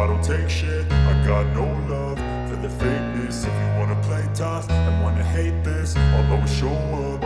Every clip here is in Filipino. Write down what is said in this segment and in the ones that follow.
I don't take shit. I got no love for the fakeness. If you wanna play tough and wanna hate this, I'll always show up.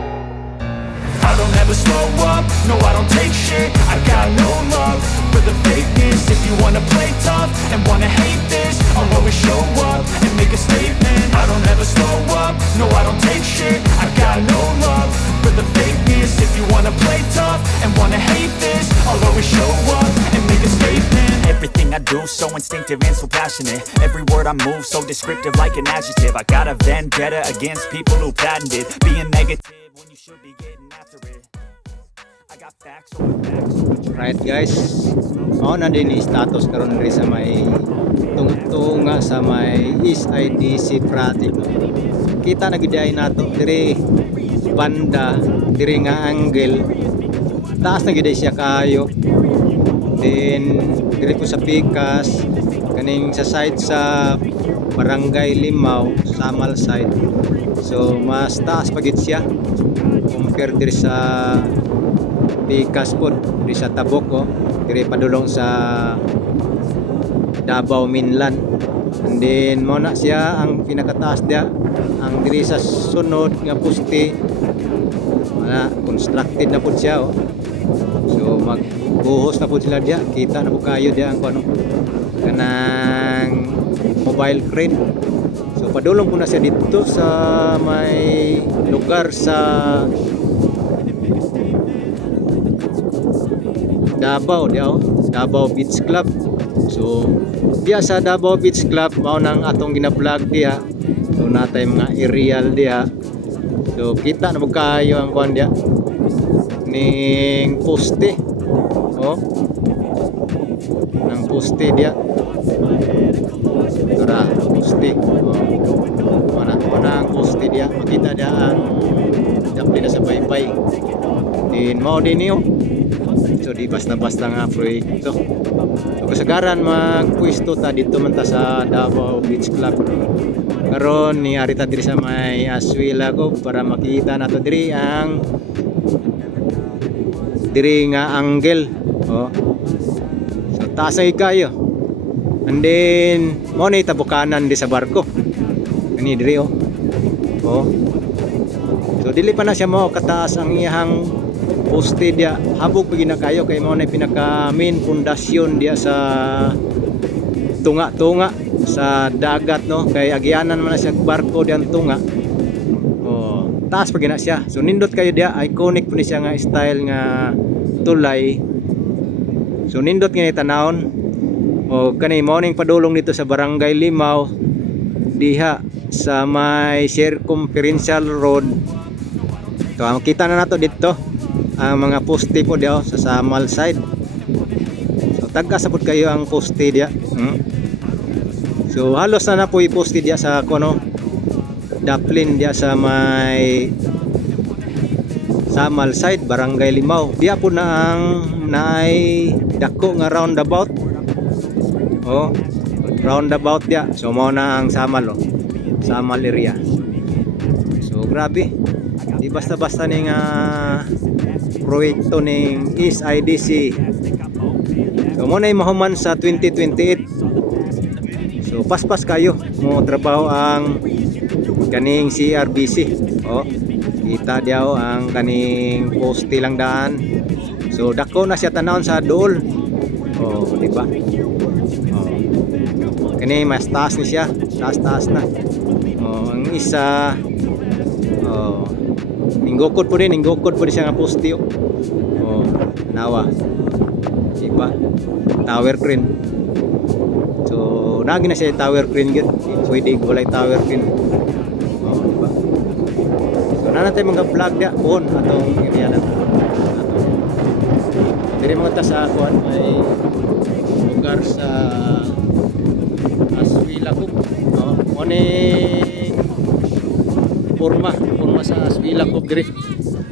I don't ever slow up, no I don't take shit. I got no love for the fakeness. If you wanna play tough and wanna hate this, I'll always show up and make a statement. I don't ever slow up, no I don't take shit. I got no love for the fakeness. If you wanna play tough and wanna hate this, I'll always show up and make a statement. Everything I do so instinctive and so passionate. Every word I move so descriptive like an adjective. I got a vendetta against people who patented being negative when you should be getting after it. I got facts over facts over trends. Right guys, mao na din status karon diri sa may tunga sa may East IDC project. Kita na giday nato diri banda diri nga angle. Taas na giday siya kayo. Then diri po sa Pikas kaning sa side sa Barangay Limao, Samal side. So mas taas pa gid siya compare diri sa Pikas po, diri sa Tabok diri padulong sa Davao Mainland. And then mo na siya ang pinakataas dia, ang diri sa sunod nga poste na constructed na pud siya So magbuhos na pud sila dia, kita na po kayo dia ang kuno kanang mobile crane. So padulong po na siya dito sa may lugar sa Davao dia Davao Beach Club. So diya sa Davao Beach Club mao nang atong gina-vlog diha. So natay mga aerial diha. So kita na kayo ang kuan diha ning poste. Nang poste diha. Tara poste. Mana ang poste diha. Makita diha ang dapli na sa baybay. Din mao din niyo. So di basta-basta nga proyekto. So kasagaran magpwesto ta dito man ta sa Davao Beach Club. Karon ni ari ta diri sa may Aswila ko para makita nato diri ang diri nga angle. So taas ay kayo. And then mo ni tabukanan di sa barko. Kani diri So dili pa na siya mo kataas ang iyang poste dia, habog pagi na kayo kay mao na pinaka main pundasyon dia sa tunga-tunga sa dagat kay agyanan man na siya barko diyan tunga. Taas pagi na siya. So nindot kayo dia, iconic po ni siya nga style nga tulay. So nindot nga tanawon. Kani mao ning padulong dito sa Barangay Limao diha sa may circumferential road. So makita na nato dito ang mga poste po diyo sa Samal side. So tagkasabot kayo ang poste diya. So halos na po i-poste diya sa kuno Daplin diya sa may Samal side, Barangay Limao. Diya po na ang naay dako nga roundabout. Roundabout diya. So mao na ang Samal Samal area. So grabe. Di basta-basta ning proyekto ning East IDC. So mo na mahuman sa 2028. So paspas kayo mo trabaho ang kaning CRBC. Kita diaw ang kaning poste lang daan. So dako na siya tanawon sa dool. Di ba? Kani mas taas ni siya, taas na. Ang isa ninggokod po din siya nga poste nawa diba tower crane. So nagi na siya tower crane gid, pwede walay tower crane diba. So nanatay mga vlog dia on atong area na diri mga ta sa kuan may lugar sa Aswila ko forma sa Aswila ko diri.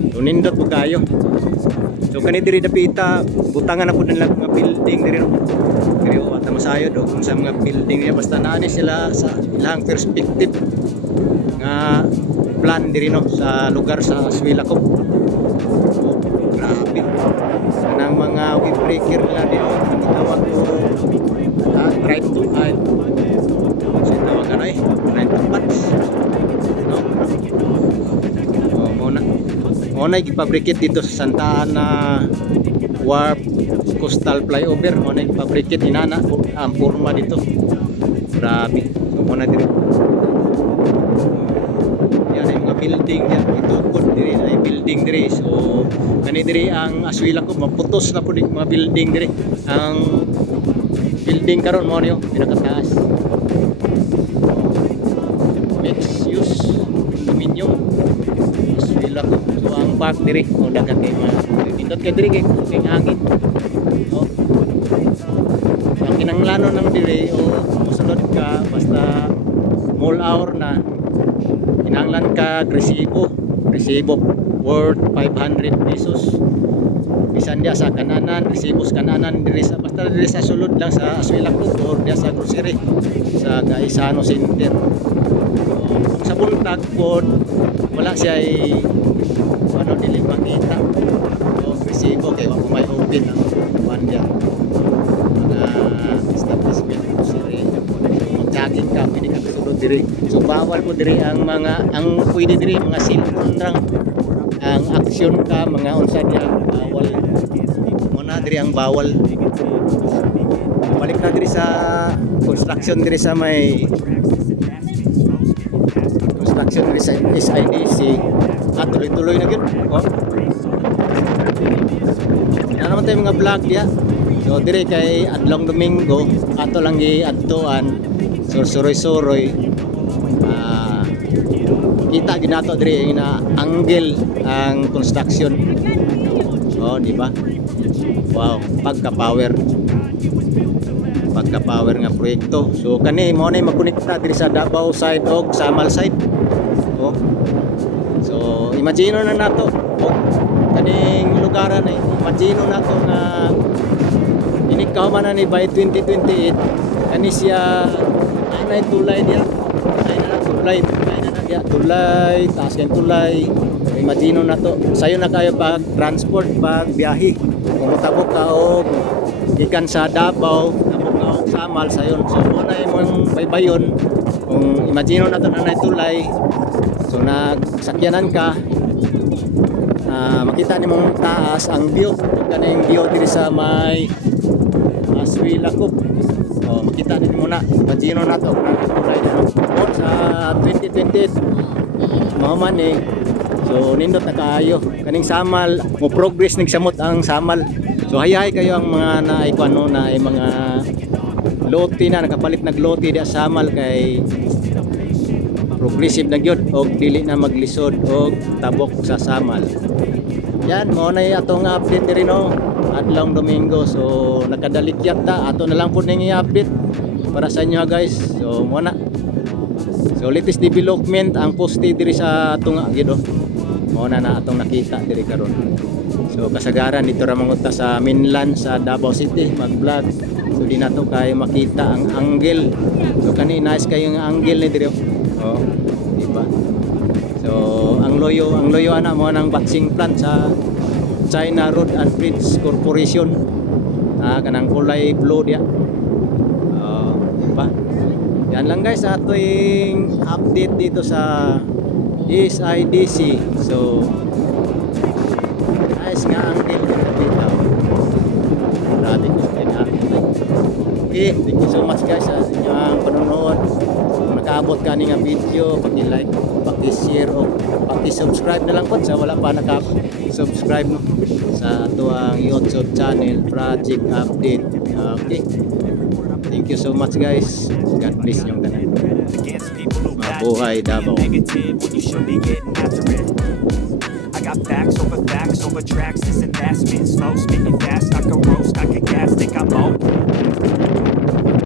So nindot po kayo. So kani diri dapita butangan na pud nila mga building diri diri at masayo do kung sa mga building niya basta naani sila sa ilang perspective nga plan diri sa lugar sa Aswila ko. Grabe. Kanang mga windbreaker nila dito tawag ko to 5. So tawag ka na 9 to 5. No? Muna ipabrikit dito sa Santa Ana Warp Coastal Flyover. Muna ipabrikit inana ang forma dito. Grabe. So muna dito. Yan ay mga building yan. Ito po diri ay building diri. So kani diri ang aswila ko maputos na po di mga building diri. Ang building karon mo niyo pinakataas. Mixed use condominium. Aswila ko. So ang park diri o dagat kay mga pindot kay diri kay hangin. So ang kinanglano ng diri o musulod ka basta mall hour na kinahanglan ka resibo worth 500 pesos bisan dia sa kananan resibos kananan diri sa basta diri sa sulod lang sa Aswila ko or dia sa grocery sa Gaisano Center. So, sa buntag pod wala siya ay ano dili makita o resibo kay wa may open ang banda mga establishment grocery jogging ka pwede ka sulod diri. So bawal po diri ang pwede diri mga cellphone lang ang action ka mga unsa diya bawal muna diri ang bawal. Balik na diri sa construction diri sa may construction diri sa SIDC tuloy-tuloy na gyud. Ano naman tayo mga vlog diya. So diri kay adlong Domingo ato lang giadtoan suroy-suroy kita ginato diri na angle ang construction. Oh, di ba? Wow, pagka-power nga proyekto. So kani mo na makonekta diri sa Davao side og Samal side. Oh. So imagine na nato kaning lugaran ay imagine nato na inikaw man ni by 2028 kani siya anay tulay diya ay na tulay taas kay tulay. Imagine na to sayo na kayo pag transport pag biyahe kung motabok ka og gikan sa Davao tabok ka og Samal sayon. So muna imong baybayon kung imagine na to na tulay. So nagsakyanan ka makita nimong taas ang view kaning view diri sa may Aswila ko. Oh, makita din muna imagine na to tulay sa 2028 mahuman eh. So nindot na kaayo kaning Samal mo progress ning samot ang Samal. So hayay kayo ang mga naikuano na ay mga lote na nakapalit naglote di Samal kay progressive na gyud og dili na maglisod og tabok sa Samal. Yan mo na atong update diri no adlong Domingo. So nakadalikyat ta ato na lang pud ning i-update para sa inyo guys. So mo na. So latest development ang poste diri sa tunga gido. Mao na atong nakita diri karon. So kasagaran dito ra manguta sa mainland sa Davao City mag-vlog. So di nato kay makita ang angle. So kani nice kayo ang angle ni diri. Oh, di ba? So ang loyo ana mo nang boxing plant sa China Road and Bridge Corporation. Kanang kulay blue dia. Di ba? Yan lang guys ating update dito sa SIDC. So nice nga angle dito. Grabe ko okay, thank you so much guys sa inyong panonood. Kung nakaabot ka nga video, paki-like, paki-share o paki-subscribe na lang po sa wala pa naka-subscribe no, sa ato ang YouTube channel Project Update. Okay. Thank you so much guys. God bless yung tanan. Mabuhay Davao. I got facts over tracks, this and that, spit slow, spitting fast, I can roll